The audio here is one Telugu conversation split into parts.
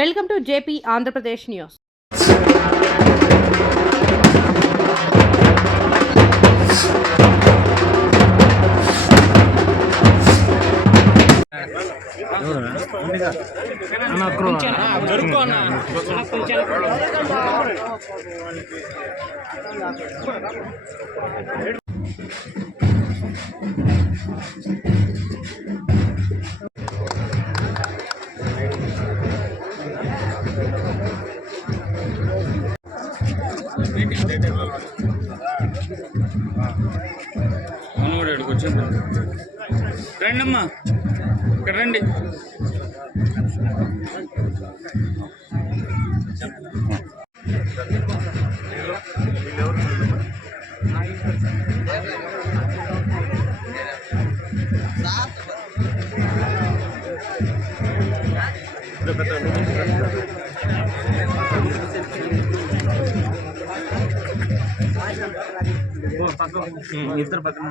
Welcome to JP Andhra Pradesh news. మనోడు వచ్చింది రండి అమ్మా, ఇక్కడ రండి. ఇద్దరు పక్కన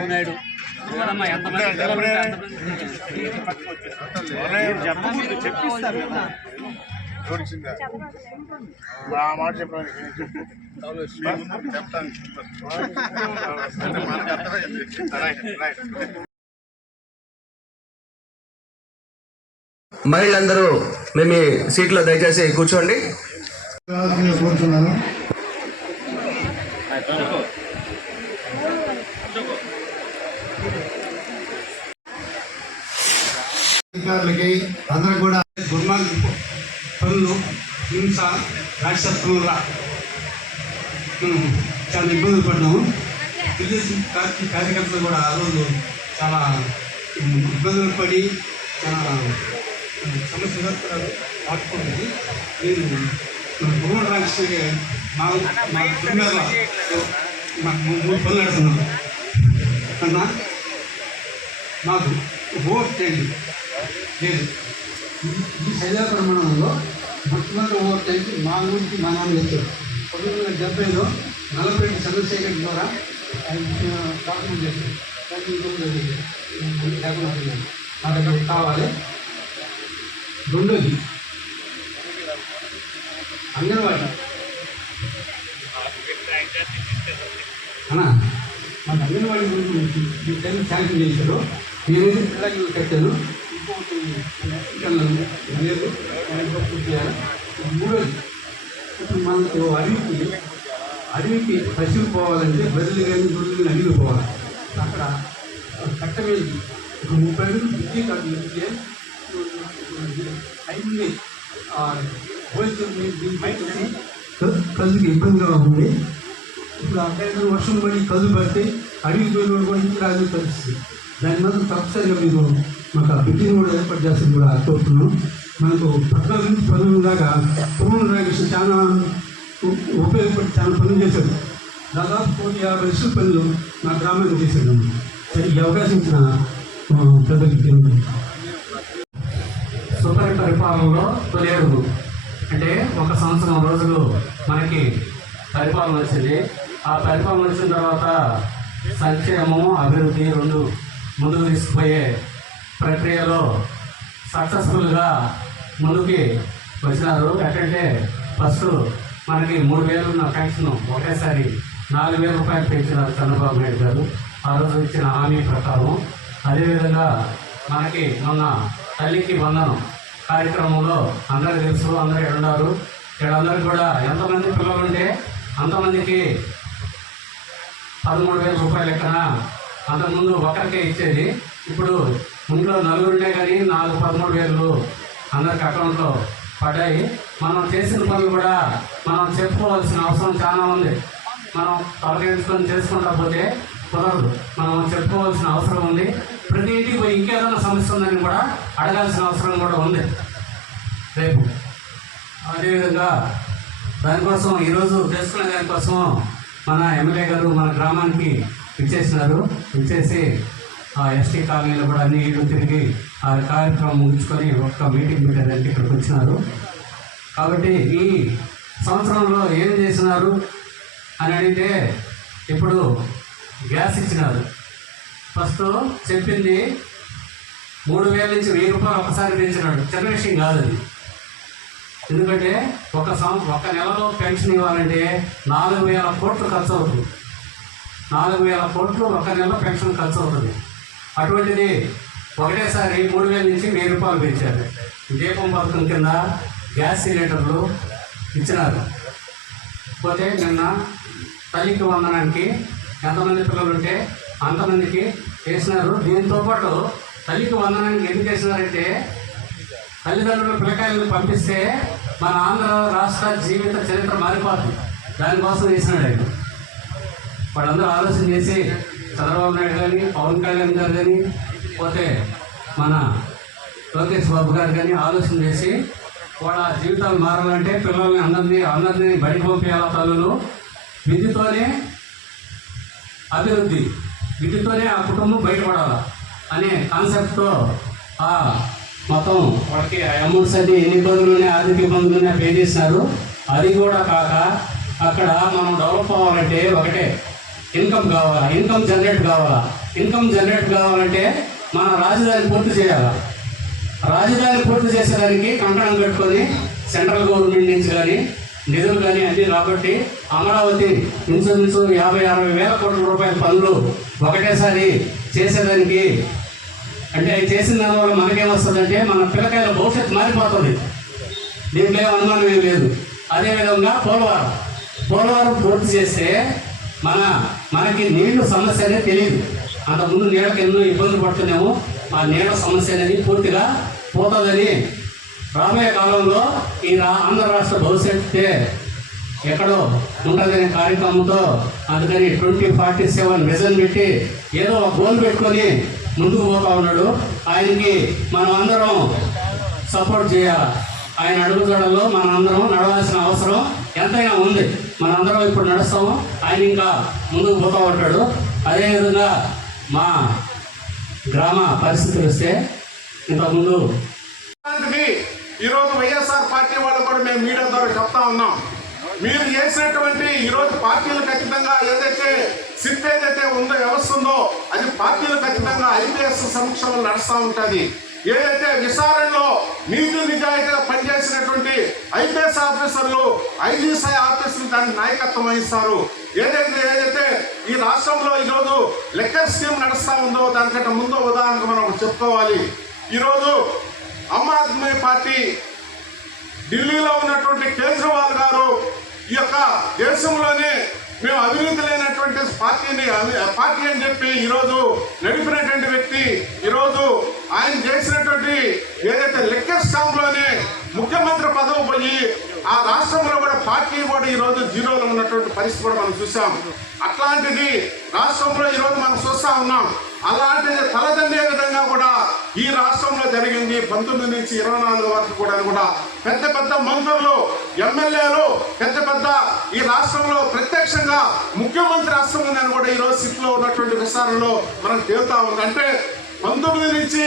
నాయుడు చెప్పిస్తారు మాట చెప్పడానికి చెప్తాను. మహిళలందరూ మేము మీ సీట్లో దయచేసి కూర్చోండి. కోరుతున్నాను. అధికారులకి అందరూ కూడా దుర్మార్గ పనులు, హింస, రాక్షసత్వం చాలా ఇబ్బందులు పడ్డాము. తెలుగుదేశం పార్టీ కార్యకర్తలు కూడా ఆ రోజు చాలా ఇబ్బందులు పడి చాలా సమస్యలు ఆడుకుంటుంది. నేను గురుమూడ రామకృష్ణకి మా కుటుంబాల మాకు 3 పనులు నడుస్తున్నాను అన్నా. మాకు ఓట్ చేయండి లేదు. ఈ సైదాపురం మండలంలో మొట్టమొదటి ఓట్ చేసి మా ఊరికి మా నాన్న వచ్చారు. 1970లో 42 చంద్రశేఖర్ ద్వారా డాక్యుమెంట్ చేశారు. నాకు కావాలి. రెండోది అంగన్వాడీ అన్నా, మాకు అంగన్వాడీ గురించి ఈ టైం శాంక్షన్ చేశారు. నేనైతే పిల్లలు కట్టాను. ఇంకొకటి లేదు, పూర్తి చేయాలి. మూడోది ఇప్పుడు మనకు అడవికి పశువులు పోవాలంటే బదులు కానీ గొర్రెలు కానీ అడవికి పోవాలి. అక్కడ కట్ట మీద 30 అడుగులు బిజీ కార్డు వెళ్తే అన్ని కళ్ళుకి ఇబ్బందిగా ఉంది. ఇప్పుడు అక్కడ వర్షం పడి కళ్ళు పడితే అడవికి పోయిన కూడా ఇంటికి రాజు పరిస్థితి. దాని మాత్రం తప్పనిసరిగా మీరు మాకు ఆ బిడ్డను కూడా ఏర్పాటు చేస్తుంది కూడా కోరుతున్నాం. మనకు 14 నుంచి 19 దాకా పురుగు రామకృష్ణ చాలా ఉపయోగపడి చాలా పనులు చేశాడు. దాదాపు 150 లక్షల పనులు మా గ్రామానికి చేశాడు. ఈ అవకాశం ఇచ్చిన పెద్దలకి సుపరి పరిపాలనలో తొలి అడుగు అంటే 1 సంవత్సరం రోజులు మనకి పరిపాలన వచ్చింది. ఆ పరిపాలన వచ్చిన తర్వాత సంక్షేమం, అభివృద్ధి రెండు ముందుకు తీసుకుపోయే ప్రక్రియలో సక్సెస్ఫుల్గా ముందుకి వచ్చినారు. ఎక్కడంటే ఫస్ట్ మనకి 3,000 ఉన్న పెన్షన్ ఒకేసారి 4,000 రూపాయలు పెంచినారు చంద్రబాబు నాయుడు గారు ఆ రోజు ఇచ్చిన హామీ ప్రకారం. అదేవిధంగా మనకి మొన్న తల్లికి వందనం కార్యక్రమంలో అందరికీ తెలుసు, అందరూ ఉన్నారు. వీళ్ళందరికీ కూడా ఎంతమంది పిల్లలు ఉంటే అంతమందికి 13,000 రూపాయలు లెక్కన అంతకుముందు ఒకరికే ఇచ్చేది. ఇప్పుడు ఇంట్లో 4 ఉంటే కానీ 13,000 అందరికి అకౌంట్లో పడ్డాయి. మనం చేసిన పనులు కూడా మనం చెప్పుకోవాల్సిన అవసరం చాలా ఉంది. మనం తొలగించుకొని చేసుకుంటా పోతే కుదరదు. మనం చెప్పుకోవాల్సిన అవసరం ఉంది. ప్రతి ఇంటికి పోయి ఇంకేదైనా సమస్య ఉందని కూడా అడగాల్సిన అవసరం కూడా ఉంది రేపు. అదేవిధంగా దానికోసం ఈరోజు తెలుసుకునే దానికోసం మన ఎమ్మెల్యే గారు మన గ్రామానికి ఇచ్చేసి ఆ ఎస్టీ కాలనీలో కూడా అన్ని ఇళ్ళు తిరిగి ఆ కార్యక్రమం ముగించుకొని ఒక్క మీటింగ్ పెట్టేదానికి ఇక్కడికి వచ్చినారు. కాబట్టి ఈ సంవత్సరంలో ఏం చేసినారు అని అడిగితే ఇప్పుడు గ్యాస్ ఇచ్చినారు. ఫస్ట్ చెప్పింది 3,000 నుంచి 1,000 రూపాయలు ఒకసారి పెంచినాడు. చిన్న విషయం కాదు అది. ఎందుకంటే ఒక నెలలో పెన్షన్ ఇవ్వాలంటే 4,000 కోట్లు ఖర్చు అవుతుంది. 4,000 కోట్లు ఒక నెలలో పెన్షన్ ఖర్చు అవుతుంది. అటువంటిది ఒకటేసారి 3,000 నుంచి 1,000 రూపాయలు పెంచారు. దీపం పథకం కింద గ్యాస్ సిలిండర్లు ఇచ్చినారు. పోతే నిన్న తల్లికి వందనానికి ఎంతమంది పిల్లలు ఉంటే అంతమందికి వేసినారు. దీంతోపాటు తల్లికి వందనానికి ఎందుకు వేసినారంటే తల్లిదండ్రులు పిల్లకాయలను పంపిస్తే మన ఆంధ్ర రాష్ట్ర జీవిత చరిత్ర మారిపోతుంది. దానికోసం వేసినాడు ఆయన. వాళ్ళందరూ ఆలోచన చేసి చంద్రబాబు నాయుడు కానీ, పవన్ కళ్యాణ్ గారు కానీ, పోతే మన లోకేష్ బాబు గారు కానీ ఆలోచన చేసి వాళ్ళ జీవితాలు మారాలంటే పిల్లల్ని అందరినీ బయట పంపించాల. తల్లులు విద్యతోనే అభివృద్ధి, విద్యతోనే ఆ కుటుంబం బయటపడాలా అనే కాన్సెప్ట్తో మొత్తం వాళ్ళకి అమౌంట్స్ అన్ని ఎన్ని ఇబ్బందులునే ఆర్థిక ఇబ్బందులునే పే చేసినారు. అది కూడా కాక అక్కడ మనం డెవలప్ అవ్వాలంటే ఒకటే ఇన్కమ్ కావాలా, ఇన్కమ్ జనరేట్ కావాలంటే మన రాజధాని పూర్తి చేయాలి. రాజధాని పూర్తి చేసేదానికి కంకణం కట్టుకొని సెంట్రల్ గవర్నమెంట్ నుంచి కానీ నిధులు కానీ అన్నీ రాబట్టి అమరావతి ఇంచుమించు 50-60 వేల కోట్ల రూపాయల పనులు ఒకటేసారి చేసేదానికి, అంటే అవి చేసిన దానివల్ల మనకేమొస్తుందంటే మన పిల్లకాయల భవిష్యత్తు మారిపోతుంది. దీంట్లో ఏం అనుమానం ఏం లేదు. అదేవిధంగా పోలవరం పూర్తి చేస్తే మనకి నీళ్లు సమస్య అనేది తెలియదు. అంతకుముందు నీళ్ళకి ఎన్నో ఇబ్బందులు పడుతున్నాము. ఆ నీళ్ళ సమస్య అనేది పూర్తిగా పోతుందని, రాబోయే కాలంలో ఈ ఆంధ్ర రాష్ట్ర భవిష్యత్తే ఎక్కడో ఉంటుందనే కార్యక్రమంతో అందుకని 2047 విజన్ పెట్టి ఏదో ఒక గోల్ పెట్టుకొని ముందుకు పోతా ఉన్నాడు. ఆయనకి మనం అందరం సపోర్ట్ చేయాలి. ఆయన అడుగుజాడల్లో మనం అందరం నడవాల్సిన అవసరం ఎంతైనా ఉంది. మనందరం ఇప్పుడు నడుస్తాము, ఆయన ఇంకా ముందుకు పోతూ ఉంటాడు. అదేవిధంగా మా గ్రామ పరిస్థితులు వస్తే ఇంతకుముందు ఈరోజు వైఎస్ఆర్ పార్టీ వాళ్ళు కూడా మేము మీడియా ద్వారా చెప్తా ఉన్నాం. మీరు చేసినటువంటి ఈరోజు పార్టీలకు ఖచ్చితంగా ఏదైతే సిట్ ఏదైతే ఉందో వ్యవస్థ ఉందో అది పార్టీలు ఖచ్చితంగా ఐపీఎస్ సమక్షంలో నడుస్తూ ఉంటుంది. ఏదైతే విచారణలో నీతి నిజాయితీగా పనిచేసినటువంటి ఐపీఎస్ ఆఫీసర్లు, ఐజీ స్థాయి ఆఫీసర్లు దానికి నాయకత్వం వహిస్తారు. ఏదైతే ఈ రాష్ట్రంలో ఈరోజు లెక్కర్ స్కీమ్ నడుస్తూ ఉందో దానికంటే ముందు ఉదాహరణకు మనం చెప్పుకోవాలి. ఈరోజు ఆమ్ ఆద్మీ పార్టీ ఢిల్లీలో ఉన్నటువంటి కేజ్రీవాల్ గారు ఈ యొక్క దేశంలోనే మేము అవినీతి లేనటువంటి పార్టీ అని చెప్పి ఈరోజు నడిపినటువంటి వ్యక్తి, ఈరోజు ఆయన చేసినటువంటి ఏదైతే లెక్కర్ స్కామ్లోనే ముఖ్యమంత్రి పదవి పోయి ఆ రాష్ట్రంలో కూడా పార్టీ కూడా ఈరోజు జీరోలో ఉన్నటువంటి పరిస్థితి కూడా మనం చూసాం. అట్లాంటిది రాష్ట్రంలో ఈరోజు మనం చూస్తూ ఉన్నాం. అలాంటిది తలదండే విధంగా కూడా ఈ రాష్ట్రంలో జరిగింది. 19 నుంచి 24 వరకు కూడా పెద్ద పెద్ద మంత్రులు, ఎమ్మెల్యేలు, పెద్ద ఈ రాష్ట్రంలో ప్రత్యక్షంగా ముఖ్యమంత్రి హస్తం ఉందని కూడా ఈరోజు సిట్లో ఉన్నటువంటి విచారణలో మనకు తేలుతా ఉంది. అంటే 19 నుంచి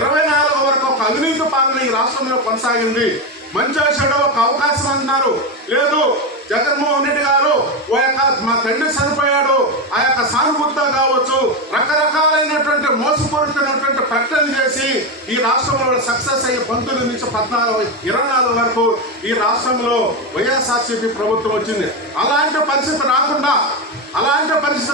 24 వరకు ఒక అవినీతి పాలన ఈ రాష్ట్రంలో కొనసాగింది. మంచి చెడు ఒక అవకాశం అంటున్నారు. లేదు, జగన్మోహన్ రెడ్డి గారు మా తండ్రి చనిపోయాడు, ఆ యొక్క సానుభూతితో కావచ్చు, రకరకాలైనటువంటి మోసపూరితమైనటువంటి ప్రకటనలు చేసి ఈ రాష్ట్రంలో సక్సెస్ అయ్యి 19 నుంచి 24 వరకు ఈ రాష్ట్రంలో వైఎస్ఆర్సీపీ ప్రభుత్వం వచ్చింది. అలాంటి పరిస్థితి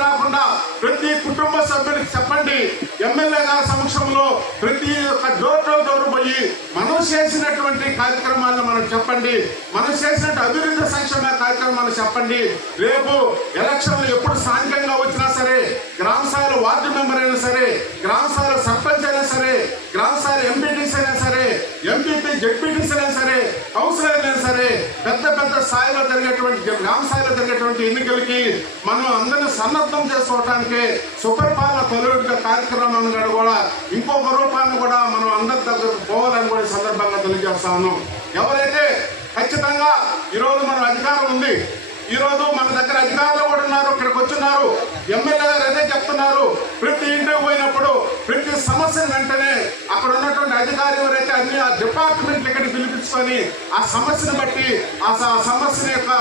రాకుండా ప్రతి కుటుంబ సభ్యునికి చెప్పండి, ఎమ్మెల్యే గారి సమక్షంలో ప్రతి ఒక్క డోర్ టు డోర్ పోయి మనం చేసినటువంటి కార్యక్రమాలను మనం చెప్పండి, మనం చేసినట్టు అభివృద్ధి సంక్షేమ కార్యక్రమాలు చెప్పండి. రేపు ఎలక్షన్లు ఎప్పుడు స్థానికంగా వచ్చినా సరే, గ్రామ స్థాయిలో వార్డు మెంబర్ అయినా సరే, గ్రామ స్థాయిలో సర్పంచ్ అయినా సరే, గ్రామ స్థాయిలో ఎంపీటీసీ అయినా సరే, ఎంపీపీ జెడ్పీటీసీ అయినా సరే, కౌన్సిలర్ అయినా సరే, పెద్ద స్థాయిలో జరిగేటువంటి గ్రామ స్థాయిలో జరిగేటువంటి ఎన్నికలకి మనం అందరినీ సన్నద్ధం చేసుకోవడానికి సుపరిపాలన తొలగించే కార్యక్రమాన్ని కూడా ఇంకొక రూపాన్ని కూడా మనం అందరి దగ్గరకు పోవాలని కూడా సందర్భంగా తెలియజేస్తా ఉన్నాం. ఎవరైతే ఖచ్చితంగా ఈరోజు మన అధికారం ఉంది, ఈ రోజు మన దగ్గర అధికారులు కూడా ఉన్నారు, ఇక్కడికి వచ్చున్నారు, ఎమ్మెల్యే గారు అదే చెప్తున్నారు. ప్రతి ఇంటికి పోయినప్పుడు ప్రతి సమస్యను వెంటనే అక్కడ ఉన్నటువంటి అధికారి ఎవరైతే అన్ని ఆ డిపార్ట్మెంట్లు ఇక్కడికి పిలిపించుకొని ఆ సమస్యను బట్టి ఆ సమస్యల యొక్క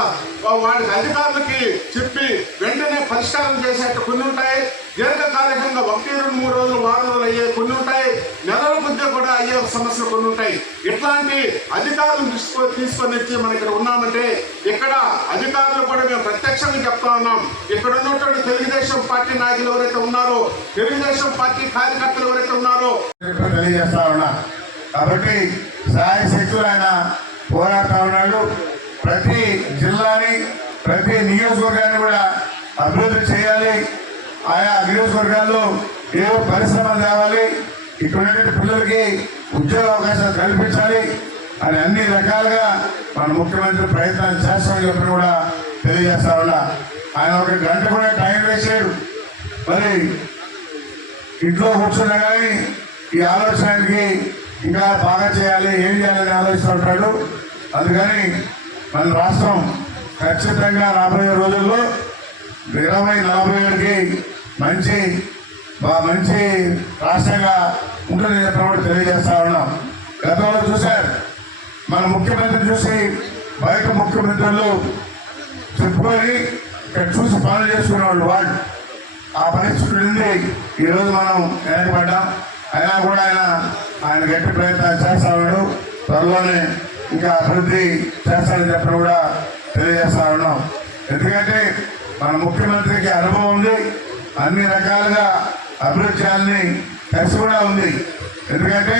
వాడి అధికారులకి చెప్పి వెంటనే పరిష్కారం చేసేట్టు కొన్ని ఉంటాయి. దీర్ఘకాలికంగా 1-2-3 రోజులు, వారం రోజులు అయ్యే కొన్ని ఉంటాయి. నెలల మధ్య కూడా అయ్యే సమస్యలు కొన్ని ఉంటాయి. ఇట్లాంటి అధికారులను తీసుకొని వచ్చి మనం ఇక్కడ ఉన్నామంటే ఇక్కడ అధికారులు కూడా మేము ప్రత్యక్షంగా చెప్తా ఉన్నాం. ఇక్కడ ఉన్నటువంటి తెలుగుదేశం పార్టీ నాయకులు ఎవరైతే ఉన్నారో, తెలుగుదేశం పార్టీ కార్యకర్తలు ఎవరైతే ఉన్నారో తెలియజేస్తా ఉన్నా. కాబట్టి సహాయ శక్తులు ఆయన పోరాడుతూ ఉన్నాడు. ప్రతి జిల్లాని, ప్రతి నియోజకవర్గాన్ని కూడా అభివృద్ధి చేయాలి. ఆయా నియోజకవర్గాల్లో ఏవో పరిశ్రమలు తేవాలి, ఇక్కడ ఉన్నటువంటి పిల్లలకి ఉద్యోగ అవకాశాలు కల్పించాలి అని అన్ని రకాలుగా మన ముఖ్యమంత్రి ప్రయత్నాలు చేస్తామని చెప్పి కూడా తెలియజేస్తా ఉన్నా. ఆయన 1 గంట కూడా టైం వేసాడు. మరి ఇంట్లో కూర్చున్నా కానీ ఈ ఆలోచనకి ఇంకా బాగా చేయాలి, ఏం చేయాలని ఆలోచిస్తూ ఉంటాడు. అందుకని మన రాష్ట్రం ఖచ్చితంగా రాబోయే రోజుల్లో 2047కి మంచి రాష్ట్రంగా ఉంటుందని చెప్పినప్పుడు తెలియజేస్తా ఉన్నాం. గతంలో చూశారు, మన ముఖ్యమంత్రి చూసి బయట ముఖ్యమంత్రులు చెప్పుకొని ఇక్కడ చూసి పనులు చేసుకునేవాళ్ళు. వాళ్ళు ఆ పరిస్థితి ఉంది. ఈరోజు మనం వెనకబడ్డాం. అయినా కూడా ఆయన గట్టి ప్రయత్నాలు చేస్తా ఉన్నాడు. త్వరలోనే ఇంకా అభివృద్ధి చేస్తాడని చెప్పిన కూడా తెలియజేస్తా ఉన్నాం. ఎందుకంటే మన ముఖ్యమంత్రికి అనుభవం ఉంది, అన్ని రకాలుగా అభివృద్ధి చేయాలని కసి కూడా ఉంది. ఎందుకంటే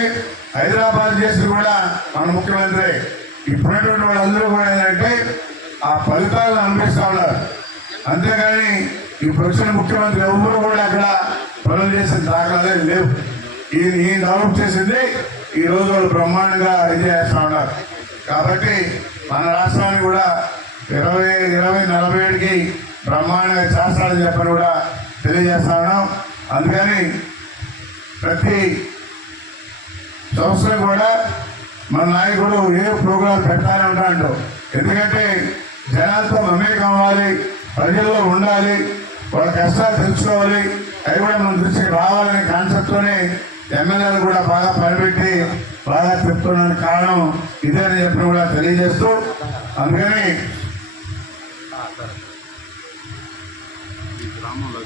హైదరాబాద్ చేసి కూడా మన ముఖ్యమంత్రి. ఇప్పుడున్నటువంటి వాళ్ళందరూ కూడా ఏంటంటే ఆ ఫలితాలను అనుభవిస్తూ ఉన్నారు. అంతేగాని ఇప్పుడు వచ్చిన ముఖ్యమంత్రి ఎవరు కూడా అక్కడ పనులు చేసిన దాఖలాలే లేవు. ఈ డెవలప్ చేసింది ఈ రోజు వాళ్ళు బ్రహ్మాండంగా ఇది చేస్తూ ఉన్నారు. కాబట్టి మన రాష్ట్రాన్ని కూడా 2047కి బ్రహ్మాండంగా చేస్తాడని చెప్పని కూడా తెలియజేస్తా ఉన్నాం. అందుకని ప్రతి సంవత్సరం కూడా మన నాయకుడు ఏ ప్రోగ్రాం పెడతానే ఉంటాడు. ఎందుకంటే జనాలతో మమేకం అవ్వాలి, ప్రజల్లో ఉండాలి, వాళ్ళ కష్టాలు తెలుసుకోవాలి, అవి కూడా మన దృష్టికి రావాలనే కాన్సెప్ట్తోనే ఎమ్మెల్యేలు కూడా బాగా పనిపెట్టి బాగా చెప్తున్న కారణం ఇదే అని చెప్పిన కూడా తెలియజేస్తూ, అందుకని గ్రామంలో